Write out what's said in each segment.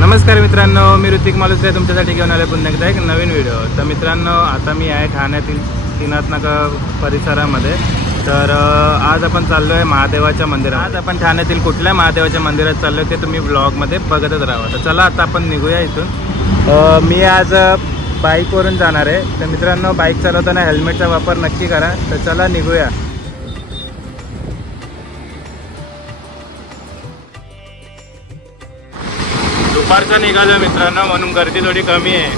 नमस्कार मित्रांनो, मी ऋतिक मालुसरे तुमच्यासाठी घेऊन आले पुन्हा एकदा एक नवीन व्हिडिओ। तर मित्रांनो, आता मी आहे ठाण्यातील श्रीनाथ नाका परिसरामध्ये। तर आज आपण चाललो आहे महादेवाच्या मंदिरात। आज आपण ठाण्यातील कुठल्या महादेवाच्या मंदिरात चाललो ते तुम्ही ब्लॉगमध्ये बघतच राहा। तर चला आता आपण निघूया इथून। मी आज बाईकवरून जाणार आहे। तर मित्रांनो, बाईक चालवताना हेल्मेटचा वापर नक्की करा। तर चला निघूया। दुपारचं निघालो मित्रांनो, म्हणून गर्दी थोडी कमी आहे।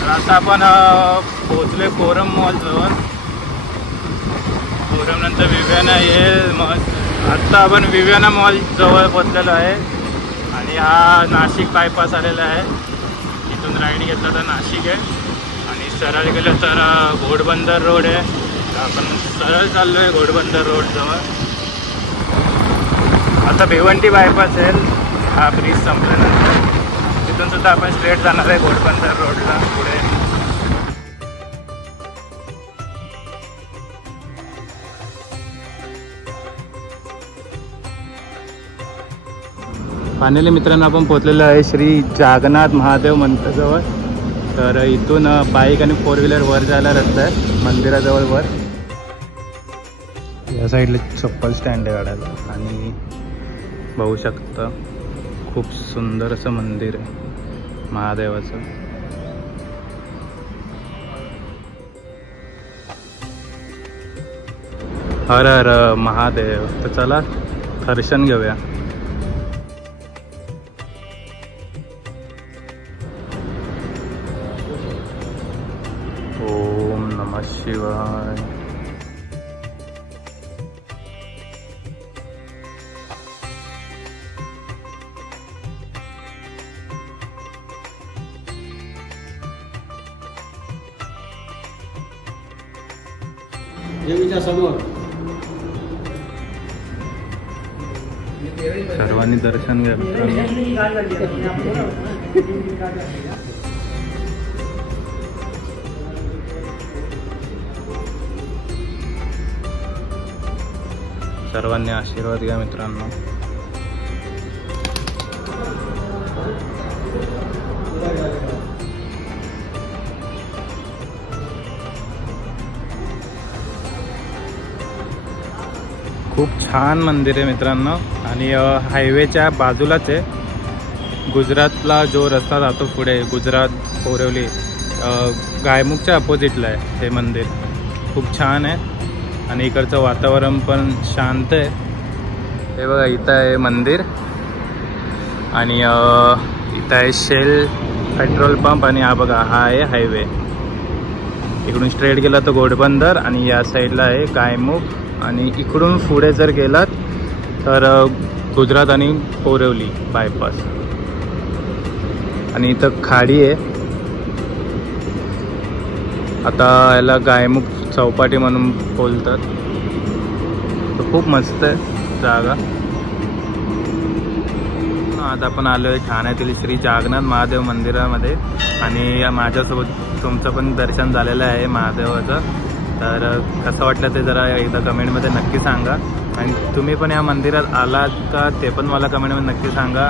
तर आता आपण पोहोचलोय फोरम मॉल जवळ। फोरम नंतर विव्याना आता आपण विव्याना मॉल जवळ पोहोचलेलो आहे। आणि हा नाशिक बायपास आलेला आहे। इथून राईड घेतला तर नाशिक आहे आणि सरळ गेलं तर घोडबंदर रोड आहे। आपण सरळ चाललो आहे घोडबंदर रोड जवळ। आता भिवंडी बायपास आहे, हा ब्रिज संपल्यानंतर तिथून सुद्धा आपण स्ट्रेट जाणार आहे घोडबंदर रोडला पुढे। फायनली मित्रांनो, आपण पोहोचलेलो आहे श्री जागन्नाथ महादेव मंदिराजवळ। तर इथून बाईक आणि 4 व्हीलर वर जायला रस्ता आहे मंदिराजवळ वर। या साईडला चप्पल स्टँड आहे गाड्याला आणि बघू शकता खूप सुंदर असं मंदिर आहे महादेवाचं। हर हर महादेव। तर चला दर्शन घेऊया। ओम नमः शिवाय। देवीच्या समोर सर्वांनी दर्शन घ्या मित्रांनो। सर्वांनी आशीर्वाद घ्या मित्रांनो। खूप छान मंदिर आहे मित्रांनो आणि हायवेच्या बाजूलाच आहे। गुजरातला जो रस्ता जातो पुढे गुजरात बोरिवली गायमुखच्या अपोजिटला आहे हे मंदिर। खूप छान आहे आणि इकडचं वातावरण पण शांत आहे। हे बघा, इथं आहे मंदिर आणि इथं आहे शेल पेट्रोल पंप आणि हा बघा हा आहे हायवे। इकडून स्ट्रेट गेला तर घोडबंदर आणि या साईडला आहे गायमुख आणि इकडून पुढे जर गेलात तर गुजरात आणि बोरिवली बायपास। आणि इथं खाडी आहे। आता याला गायमुख चौपाटी म्हणून बोलतात। तर खूप मस्त आहे जागा। आता आपण आलो आहे ठाण्यातील श्री जागन्नाथ महादेव मंदिरामध्ये आणि माझ्यासोबत तुमचं पण दर्शन झालेलं आहे महादेवाचं। तर कसं वाटलं ते जरा एकदा कमेंटमध्ये नक्की सांगा। आणि तुम्ही पण या मंदिरात आलात का ते पण मला कमेंटमध्ये नक्की सांगा।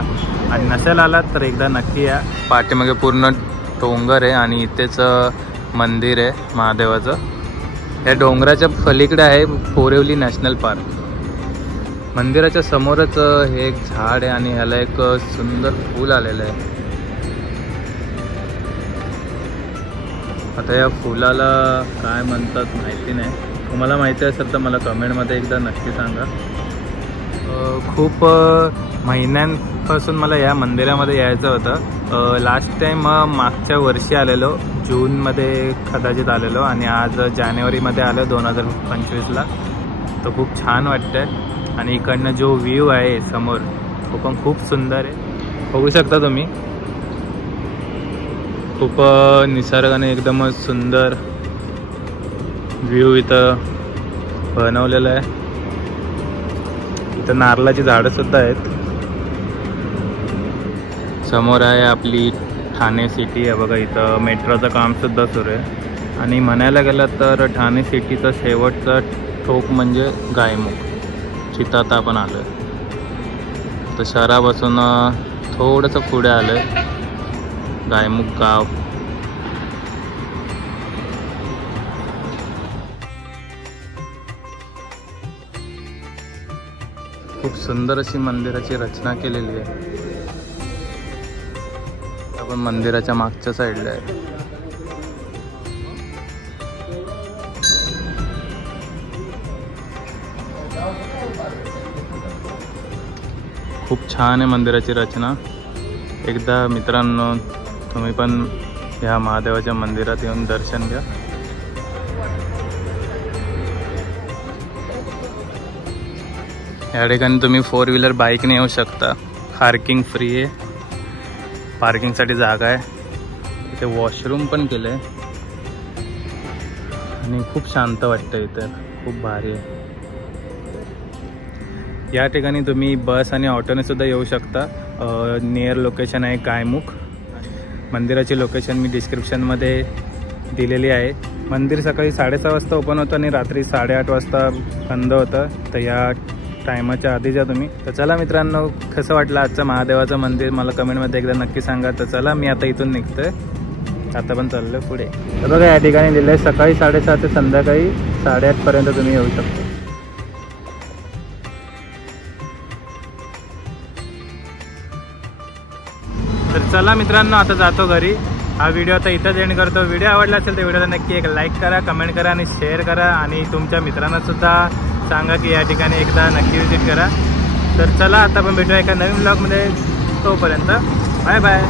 आणि नसेल आलात तर एकदा नक्की या। पाठीमागे पूर्ण डोंगर आहे आणि इथेच मंदिर आहे महादेवाचं। या डोंगराच्या पलीकडे आहे बोरिवली नॅशनल पार्क। मंदिराच्या समोरच हे एक झाड आहे आणि ह्याला एक सुंदर फूल आलेलं आहे। आता या फुलाला काय म्हणतात माहिती नाही, तुम्हाला माहिती असेल तर मला कमेंटमध्ये एकदा नक्की सांगा। खूप महिन्यांपासून मला या मंदिरामध्ये यायचं होतं। लास्ट टाईम मागच्या वर्षी आलेलो, जूनमध्ये कदाचित आलेलो आणि आज जानेवारीमध्ये आलो 2025ला। तर खूप छान वाटतंय आणि इकडनं जो व्ह्यू आहे समोर तो पण खूप सुंदर आहे, बघू शकता तुम्ही। खूप निसर्गाने एकदमच सुंदर व्ह्यू इथं बनवलेलं आहे। इथं नारळाची झाडं सुद्धा आहेत। समोर आहे आपली ठाणे सिटी आहे बघा। इथं मेट्रोचं काम सुद्धा सुरू आहे आणि म्हणायला गेलं तर ठाणे सिटीचं शेवटचं टोक म्हणजे गायमुख, जिथं आता आपण आलो आहे। तर शहरापासून थोडंसं पुढे आलं आहे गायमुख गाव. खूप सुंदर अशी मंदिराची रचना केलेली आहे. आपण मंदिराच्या मागच्या साईडला आहे. खूप छान आहे मंदिराची रचना. एकदा मित्रांनो तुम्ही पण ह्या महादेवाच्या मंदिरात येऊन दर्शन घ्या. या ठिकाणी तुम्ही 4 व्हीलर बाईकने येऊ शकता. पार्किंग फ्री आहे. पार्किंगसाठी जागा आहे. इथे वॉशरूम पण केलं आहे आणि खूप शांत वाटतं इथे. खूप भारी आहे. या ठिकाणी तुम्ही बस आणि ऑटोने सुद्धा येऊ शकता. नियर लोकेशन आहे गायमुख. मंदिराची लोकेशन मी डिस्क्रिप्शनमध्ये दिलेली आहे. मंदिर सकाळी 6:30 वाजता ओपन होतं आणि रात्री 8:30 वाजता बंद होतं. तर या टायमाच्या आधी जा तुम्ही. तर चला मित्रांनो, कसं वाटलं आजचं महादेवाचं मंदिर मला कमेंटमध्ये एकदा नक्की सांगा. तर चला मी आता इथून निघतोय. आता पण चाललोय पुढे. तर बघा या ठिकाणी दिलं आहे सकाळी 6:30 ते संध्याकाळी 8:30 पर्यंत तुम्ही येऊ शकता. तर चला मित्रांनो, आता जातो घरी. हा व्हिडिओ आता इथंच एंड करतो. व्हिडिओ आवडला असेल तर व्हिडिओला नक्की एक लाईक करा, कमेंट करा आणि शेअर करा. आणि तुमच्या मित्रांना सुद्धा सांगा की या ठिकाणी एकदा नक्की विजिट करा. तर चला आता आपण भेटूया एका नवीन ब्लॉगमध्ये. तोपर्यंत बाय बाय.